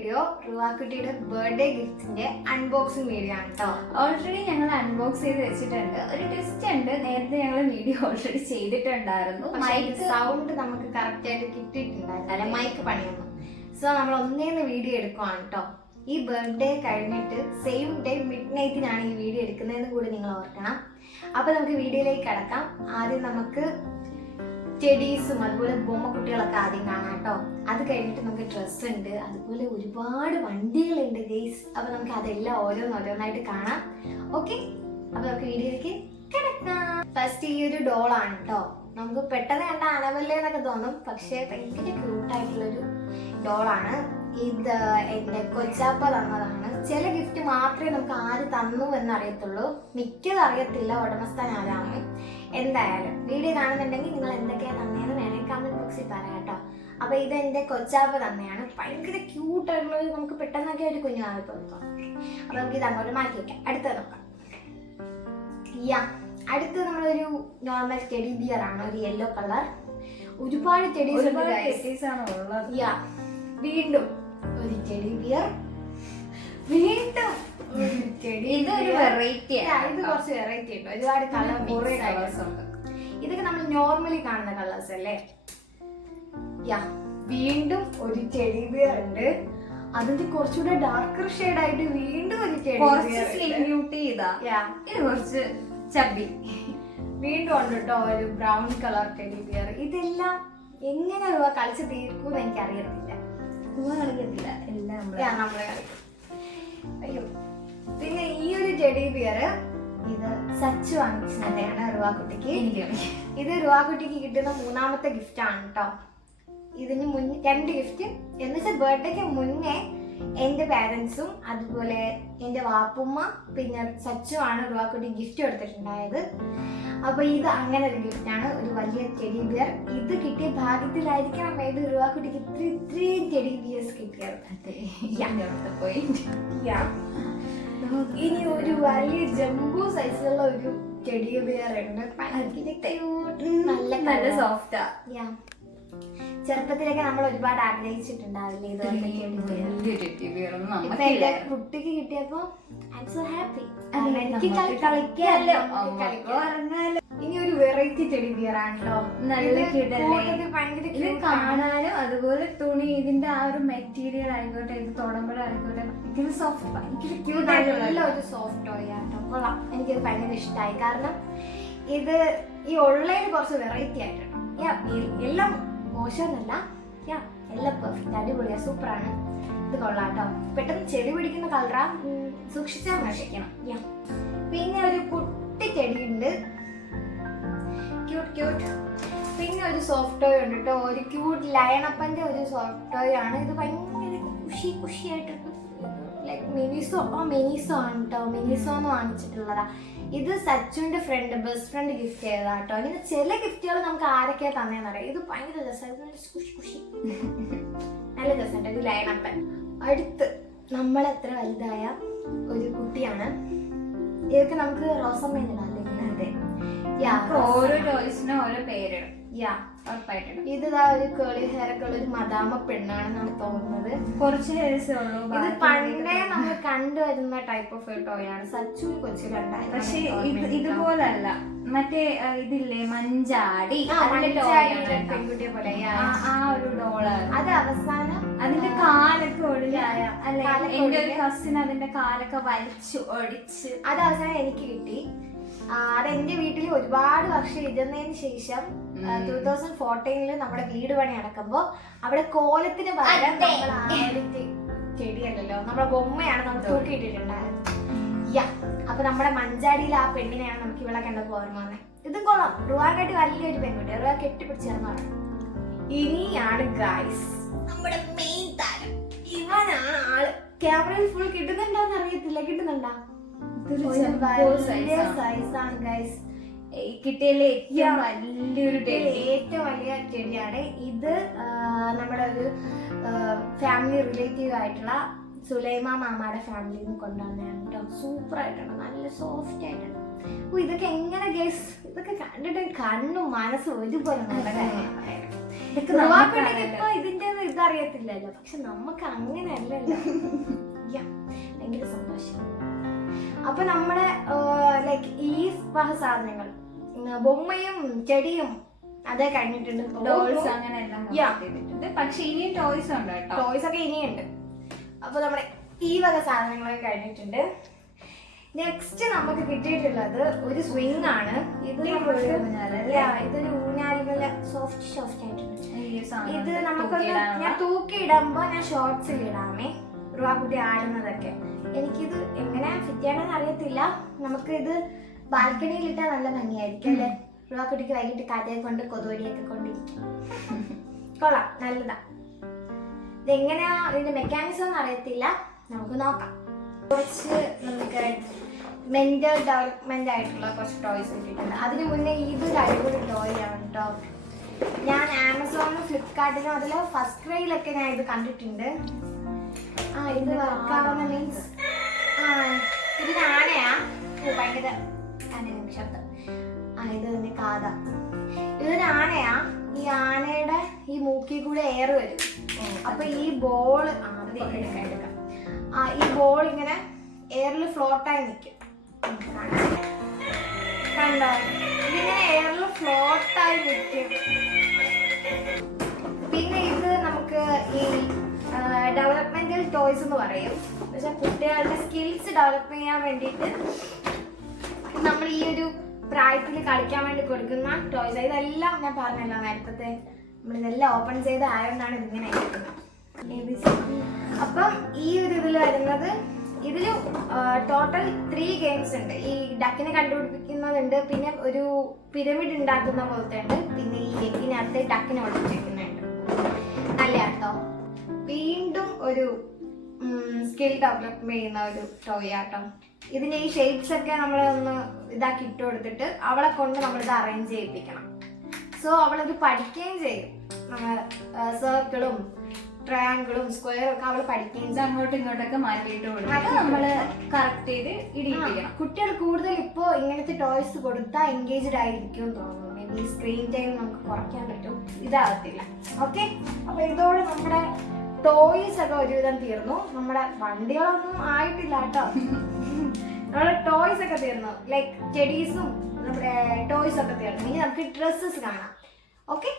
Video റുവാക്കുട്ടിയുടെ birthday ഗിഫ്റ്റിന്റെ unboxing video ആണ് കേട്ടോ. Already ഞങ്ങൾ അൺബോക്സ് ചെയ്ത് വെച്ചിട്ടുണ്ട്. ഒരു ടെസ്റ്റ് ഉണ്ട്, നേരത്തെ ഞങ്ങൾ വീഡിയോ ഓൾറെഡി ചെയ്തിട്ടുണ്ടായിരുന്നു. മൈക്ക് സൗണ്ട് നമുക്ക് കറക്റ്റ് ആയിട്ട് കിട്ടിയിട്ടുണ്ടായിരുന്നു, അല്ലെ മൈക്ക് പണിയൊന്നും. സോ നമ്മൾ ഒന്നേന്ന് വീഡിയോ എടുക്കുവാണ് കേട്ടോ. ഈ ബർത്ത്ഡേ കഴിഞ്ഞിട്ട് സെയിം ഡേ മിഡ് നൈറ്റിനാണ് ഈ വീഡിയോ എടുക്കുന്നതെന്ന് കൂടി നിങ്ങൾ ഓർക്കണം. അപ്പൊ നമുക്ക് വീഡിയോയിലേക്ക് കടക്കാം. ആദ്യം നമുക്ക് ടെഡീസും അതുപോലെ ബൊമ്മക്കുട്ടികളൊക്കെ ആദ്യം കാണാം കേട്ടോ. അത് കഴിഞ്ഞിട്ട് നമുക്ക് ഡ്രസ്സ് ഉണ്ട്, അതുപോലെ ഒരുപാട് വണ്ടികളുണ്ട് ഗെയ്സ്. അപ്പൊ നമുക്ക് അതെല്ലാം ഓരോന്നായിട്ട് കാണാം. ഓക്കെ, അപ്പൊ നമുക്ക് വീഡിയോയിലേക്ക് കിടക്കാം. ഫസ്റ്റ് ഈ ഒരു ഡോളാണ് കേട്ടോ. നമുക്ക് പെട്ടെന്ന് കണ്ട അനവല്ലേ എന്നൊക്കെ തോന്നും, പക്ഷെ ഭയങ്കര ക്യൂട്ടായിട്ടുള്ളൊരു ഡോളാണ്. ഇത് എന്റെ കൊച്ചാപ്പ തന്നതാണ്. ചില ഗിഫ്റ്റ് മാത്രമേ നമുക്ക് ആര് തന്നു എന്നറിയത്തുള്ളൂ, മിക്കത് അറിയത്തില്ല ഉടമസ്ഥൻ ആരാണ്. എന്തായാലും വീഡിയോ കാണുന്നുണ്ടെങ്കിൽ നിങ്ങൾ എന്തൊക്കെയാ തന്നെയെന്ന് വേണമെങ്കിൽ കമന്റ് ബോക്സിൽ പറയാം കേട്ടോ. അപ്പൊ ഇത് എന്റെ കൊച്ചാപ്പ തന്നെയാണ്. ഭയങ്കര ക്യൂട്ടായിട്ടുള്ള, നമുക്ക് പെട്ടെന്നൊക്കെ ഒരു കുഞ്ഞാണ് തോന്നിക്കാം. അപ്പൊ നമുക്ക് ഇത് അങ്ങോട്ട് മാറ്റി വെക്കാം. അടുത്തത് നോക്കാം. അടുത്ത് നമ്മളൊരു നോർമൽ ടെഡി ബിയർ ആണ്, ഒരു യെല്ലോ കളർ. ഒരുപാട് ടെഡീസ് വീണ്ടും ഒരു ടെഡി ബിയർ, വീണ്ടും ഇതൊരു വെറൈറ്റി. ഇത് കുറച്ച് വെറൈറ്റി ഉണ്ട്, ഒരുപാട് കളേഴ്സ് ഉണ്ട്. ഇതൊക്കെ നമ്മൾ നോർമലി കാണുന്ന കളേഴ്സ് അല്ലേ. വീണ്ടും ഒരു ടെഡി ബിയർ ഉണ്ട്. അതിന്റെ കുറച്ചുകൂടെ ഡാർക്കർ ഷെയ്ഡ് ആയിട്ട് വീണ്ടും ഒരു ടെഡി കുറച്ച് ചബി വീണ്ടും ഉണ്ട് കേട്ടോ, ഒരു ബ്രൗൺ കളർ ടെഡി ബിയർ. ഇതെല്ലാം എങ്ങനെ കളിച്ച് തീർക്കും എനിക്ക് അറിയത്തില്ല. കളിക്കത്തില്ല, എല്ലാം നമ്മള് കളിക്കും. അയ്യോ, പിന്നെ ഈ ഒരു ടെഡി ബിയർ ഇത് സച്ച് വാങ്ങിച്ചു തന്നെയാണ് റുവാക്കുട്ടിക്ക്. ഇത് റുവാക്കുട്ടിക്ക് കിട്ടുന്ന മൂന്നാമത്തെ ഗിഫ്റ്റ് ആണ് കേട്ടോ. ഇതിന് മുന്നേ 2 ഗിഫ്റ്റ് എന്ന് വെച്ചാൽ ബർത്ത്ഡേക്ക് മുന്നേ എന്റെ പാരന്റ്സും അതുപോലെ എന്റെ വാപ്പുമ്മ പിന്നെ സച്ചുമാണ് റുവാക്കുട്ടി ഗിഫ്റ്റ് കൊടുത്തിട്ടുണ്ടായത്. അപ്പൊ ഇത് അങ്ങനെ ഒരു ഗിഫ്റ്റ് ആണ്, ഒരു വലിയ ടെഡി ബിയർ. ഇത് കിട്ടിയ ഭാഗ്യത്തിലായിരിക്കണം മേബി റുവാക്കുട്ടിക്ക് ഇത്രയും ടെഡി ബിയേഴ്സ് കിട്ടിയത്. ഇനി ഒരു വലിയ ജംബോ സൈസിലുള്ള ഒരു ടെഡി ബിയർ ഉണ്ട്. നല്ല സോഫ്റ്റാ. ചെറുപ്പത്തിലൊക്കെ നമ്മൾ ഒരുപാട് ആഗ്രഹിച്ചിട്ടുണ്ടാവില്ലേ ഇതുപോലെ. കുട്ടിക്ക് കിട്ടിയപ്പോ ഐ എം സോ ഹാപ്പി. ഇനി ഒരു വെറൈറ്റി ടെഡി ബിയർ ആണല്ലോ, നല്ല ഭയങ്കര കാണാനും അതുപോലെ തുണി, ഇതിന്റെ ആ ഒരു മെറ്റീരിയൽ ആയിക്കോട്ടെ, ഇത് തുടങ്ങുമ്പോഴായിക്കോട്ടെ, ഇതിന് സോഫ്റ്റ്, ഭയങ്കര ക്യൂട്ടായിട്ടുള്ള ഒരു സോഫ്റ്റ് ടോയ് ആട്ടോ. കൊള്ളാം, എനിക്കത് ഭയങ്കര ഇഷ്ടമായി. കാരണം ഇത് ഈ ഉള്ളതിന് കുറച്ച് വെറൈറ്റി ആയിട്ടുണ്ട്. എല്ലാം മോശമൊന്നുമല്ല, എല്ലാം പെർഫെക്റ്റ്, അടിപൊളിയാ, സൂപ്പറാണ്. ഇത് കൊള്ളാം കേട്ടോ. പെട്ടെന്ന് ചെടി പിടിക്കുന്ന കളറാ, സൂക്ഷിച്ചാൽ നശിക്കണം. പിന്നെ ഒരു കുട്ടി ചെടി ഉണ്ട്, ക്യൂട്ട്. പിന്നെ ഒരു സോഫ്റ്റ് ടോയ് ഉണ്ട് കേട്ടോ, ഒരു ക്യൂട്ട് ലയണപ്പന്റെ ഒരു സോഫ്റ്റ് ടോയ് ആണ്. ഇത് ഭയങ്കര കുഷിയായിട്ട് ലൈക്ക് മിനിസോ ആണ് കേട്ടോ. മിനിസോന്ന് വാങ്ങിച്ചിട്ടുള്ളതാ. ഇത് സച്ചുവിന്റെ ബെസ്റ്റ് ഫ്രണ്ട് ഗിഫ്റ്റ് ചെയ്തതാ കേട്ടോ. ഇങ്ങനെ ചില ഗിഫ്റ്റുകൾ നമുക്ക് ആരൊക്കെയാ തന്നേന്നറിയാം. ഇത് ഭയങ്കര രസമായിരുന്നു, കുഷി നല്ല രസമുണ്ട്. ഇത് ലയണപ്പൻ. അടുത്ത് നമ്മളെത്ര വലുതായ ഒരു കുട്ടിയാണ്. ഇതൊക്കെ നമുക്ക് റോസമ്മേന്നിടാം അല്ലേ? ഓരോ ടോയ്സിനും ഓരോ പേരിടും. ഇതാ ഒരു കേളി ഹെയർ ഒക്കെ ഉള്ള ഒരു മദാമ പെണ്ണാണെന്നാണ് തോന്നുന്നത്. കുറച്ച് ഹെയർസേ ഉള്ളൂ. ഇത് പണ്ടേ നമ്മൾ കണ്ടുവരുന്ന ടൈപ്പ് ഓഫ് ടോയാണ്. സച്ചു കൊച്ചിലുണ്ടായിരുന്നു, പക്ഷെ ഇതുപോലല്ല. മറ്റേ ഇതില്ലേ മഞ്ചാടി, പെൺകുട്ടിയെ പോലെ ആ ഒരു ഡോള്. അത് അവസാനം അതിന്റെ കാലൊക്കെ ഒടിഞ്ഞായ അല്ലെ, എന്റെ ഒരു കസിൻ അതിന്റെ കാലൊക്കെ വലിച്ചു ഒടിച്ച് അത് അവസാനം എനിക്ക് കിട്ടി. അത് എന്റെ വീട്ടിൽ ഒരുപാട് വർഷം ഇരുന്നതിന് ശേഷം 2014 നമ്മുടെ വീട് പണി നടക്കുമ്പോ അവിടെ കോലത്തിന് പകരം നമ്മൾ ചെടിയല്ലല്ലോ, നമ്മുടെ ബൊമ്മയാണ് നമ്മൾ തൂക്കിയിട്ടിട്ടുണ്ടായത്. അപ്പൊ നമ്മുടെ മഞ്ചാടിയിൽ ആ പെണ്ണിനെയാണ് നമുക്ക് ഇവിടെ കണ്ടപ്പോ ഓർമ്മ വന്നത്. ഇതും കൊള്ളാം. റുവാക്കാട്ടി വലിയൊരു പെൺകുട്ടി, റുവാ കെട്ടിപ്പിടിച്ചേർന്നാണ്. ഇനിയാണ് ഗൈസ് നമ്മുടെ മെയിൻ താരം. ഇവനാണ് ആള്. ക്യാമറയിൽ ഫുൾ കിട്ടുന്നുണ്ടോന്ന് അറിയത്തില്ല, കിട്ടുന്നുണ്ടോ? കിട്ടിയല്ലേ ഏറ്റവും വലിയ ചെടിയാണ് ഇത്. നമ്മുടെ ഒരു ഫാമിലി റിലേറ്റീവ് ആയിട്ടുള്ള സുലൈമ മാമാടെ ഫാമിലിയിൽ നിന്ന് കൊണ്ടുവന്നതാണ് കേട്ടോ. സൂപ്പർ ആയിട്ടുണ്ട്, നല്ല സോഫ്റ്റ് ആയിട്ടുണ്ട്. ഇതൊക്കെ എങ്ങനെ ഗൈസ്, ഇതൊക്കെ കണ്ടിട്ട് കണ്ണും മനസ്സും ഒരുപോലെ നല്ല കാര്യമാണ്. ഇപ്പൊ ഇതിന്റെ ഇതറിയത്തില്ലല്ലോ, പക്ഷെ നമുക്ക് അങ്ങനെയല്ലല്ലോ. ഭയങ്കര സന്തോഷം. അപ്പൊ നമ്മുടെ ലൈക്ക് ഈ വക സാധനങ്ങൾ ബൊമ്മയും ചെടിയും അതേ കഴിഞ്ഞിട്ടുണ്ട്. ഡോൾസ് അങ്ങനെ എല്ലാം ചെയ്തിട്ടുണ്ട്. പക്ഷെ ഇനിയും ടോയ്സ് ഉണ്ട് കേട്ടോ. ടോയ്സ് ഒക്കെ ഇനിയുണ്ട്. അപ്പൊ നമ്മുടെ ഈ വക സാധനങ്ങളൊക്കെ കഴിഞ്ഞിട്ടുണ്ട്. നെക്സ്റ്റ് നമുക്ക് കിട്ടിയിട്ടുള്ളത് ഒരു സ്വിംഗ് ആണ്. ഇതൊരു ഊഞ്ഞാലുകള് സോഫ്റ്റ് ആയിട്ടുണ്ട്. ഇത് നമുക്കൊന്ന് ഞാൻ തൂക്കിയിടുമ്പോ ഞാൻ ഷോർട്സിൽ ഇടാമേ, റുവാക്കുട്ടി ആടുന്നതൊക്കെ. എനിക്കിത് എങ്ങനെ ഫിറ്റ് ചെയ്യണമെന്ന് അറിയത്തില്ല. നമുക്ക് ഇത് ബാൽക്കണിയിൽ ഇട്ടാൽ നല്ല ഭംഗിയായിരിക്കും അല്ലേ? റുവാക്കുട്ടിക്ക് വൈകിട്ട് കഥയെ കൊണ്ട് കൊതുവടിയൊക്കെ കൊണ്ടിരിക്കും. കൊള്ളാം, നല്ലതാ. ഇതെങ്ങനെയാ ഇതിന്റെ മെക്കാനിസം എന്ന് അറിയത്തില്ല, നമുക്ക് നോക്കാം. കുറച്ച് നമുക്ക് മെന്റൽ ഡെവലപ്മെന്റ് ആയിട്ടുള്ള കുറച്ച് ടോയ്സ് കിട്ടിയിട്ടുണ്ട്. അതിന് മുന്നേ ഇതൊരു അടിപൊളി ടോയ് ആണ് കേട്ടോ. ഞാൻ ആമസോണിലും ഫ്ലിപ്കാർട്ടിലും അതിൽ ഫസ്റ്റ് ക്രൈയിലൊക്കെ ഞാൻ ഇത് കണ്ടിട്ടുണ്ട്. ഇത് വർക്കാവുന്ന മീൻസ് ഇതിന് ആനയാ. ഭയങ്കര ശബ്ദം. ഇത് തന്നെ കാത. ഇതൊരു ആനയാ. ഈ ആനയുടെ ഈ മൂക്കിൽ കൂടെ എയർ വരും. അപ്പൊ ഈ ബോൾ എടുക്കാം. ഈ ബോൾ ഇങ്ങനെ എയറിൽ ഫ്ലോട്ടായി നിൽക്കും. കണ്ടോ? ഇതിങ്ങനെ എയറിൽ ഫ്ലോട്ടായി നിൽക്കും. പിന്നെ ഇത് നമുക്ക് ഈ ഡെവലപ്മെന്റൽ ടോയ്സ് എന്ന് പറയും. പക്ഷെ കുട്ടികളുടെ സ്കിൽസ് ഡെവലപ്പ് ചെയ്യാൻ വേണ്ടിയിട്ട് നമ്മൾ ഈ ഒരു പ്രായത്തിൽ കളിക്കാൻ വേണ്ടി കൊടുക്കുന്ന ടോയ്സ്. ഇതെല്ലാം ഞാൻ പറഞ്ഞല്ലോ നേരത്തെ, നമ്മളിതെല്ലാം ഓപ്പൺ ചെയ്ത് ആയതുകൊണ്ടാണ് ഇതിങ്ങനെ ഇരിക്കുന്നത്. അപ്പം ഈ ഒരു ഇതിൽ വരുന്നത്, ഇതിൽ ടോട്ടൽ 3 ഗെയിംസ് ഉണ്ട്. ഈ ഡക്കിനെ കണ്ടുപിടിപ്പിക്കുന്നതുണ്ട്, പിന്നെ ഒരു പിരമിഡ് ഉണ്ടാക്കുന്ന പോലത്തെ ഉണ്ട്, പിന്നെ ഈ എഗ്ഗിനകത്ത് ഡക്കിനെ ഒളിപ്പിച്ചിരിക്കുന്നുണ്ട്. നല്ല കേട്ടോ. വീണ്ടും ഒരു സ്കിൽ ഡെവലപ്പ് ചെയ്യുന്ന ഒരു ടോയ് ആട്ടോ. ഇതിന്റെ ഈ ഷേപ്സ് ഒക്കെ നമ്മൾ ഒന്ന് ഇതാക്കി ഇട്ട് കൊടുത്തിട്ട് അവളെ കൊണ്ട് നമ്മളിത് അറേഞ്ച് ചെയ്യിപ്പിക്കണം. സോ അവളിത് പഠിക്കുകയും ചെയ്യും. നമ്മൾ സർക്കിളും ട്രയാങ്കിളും സ്ക്വയറും ഒക്കെ അവൾ പഠിക്കുകയും ചെയ്യും. അങ്ങോട്ടും ഇങ്ങോട്ടൊക്കെ മാറ്റിയിട്ട് കൊടുത്തിട്ട് നമ്മള് കറക്റ്റ് ചെയ്ത് ഇടിയിപ്പിക്കണം. കുട്ടികൾ കൂടുതൽ ഇപ്പോ ഇങ്ങനത്തെ ടോയ്സ് കൊടുത്താൽ എൻഗേജ്ഡ് ആയിരിക്കും തോന്നുന്നു. മേ ബി സ്ക്രീൻ ടൈം നമുക്ക് കുറയ്ക്കാൻ പറ്റും, ഇതാകത്തില്ല. ഓക്കെ, അപ്പൊ ഇതോടെ നമ്മുടെ ടോയ്സ് ഒക്കെ ഒരുവിധം തീർന്നു. നമ്മുടെ വണ്ടികളൊന്നും ആയിട്ടില്ല കേട്ടോ. നമ്മുടെ ടോയ്സ് ഒക്കെ തീർന്നു. ലൈക്ക് ടെഡീസും നമ്മുടെ ടോയ്സ് ഒക്കെ തീർന്നു. ഇനി നമുക്ക് ഡ്രസ്സസ് കാണാം. ഓക്കെ.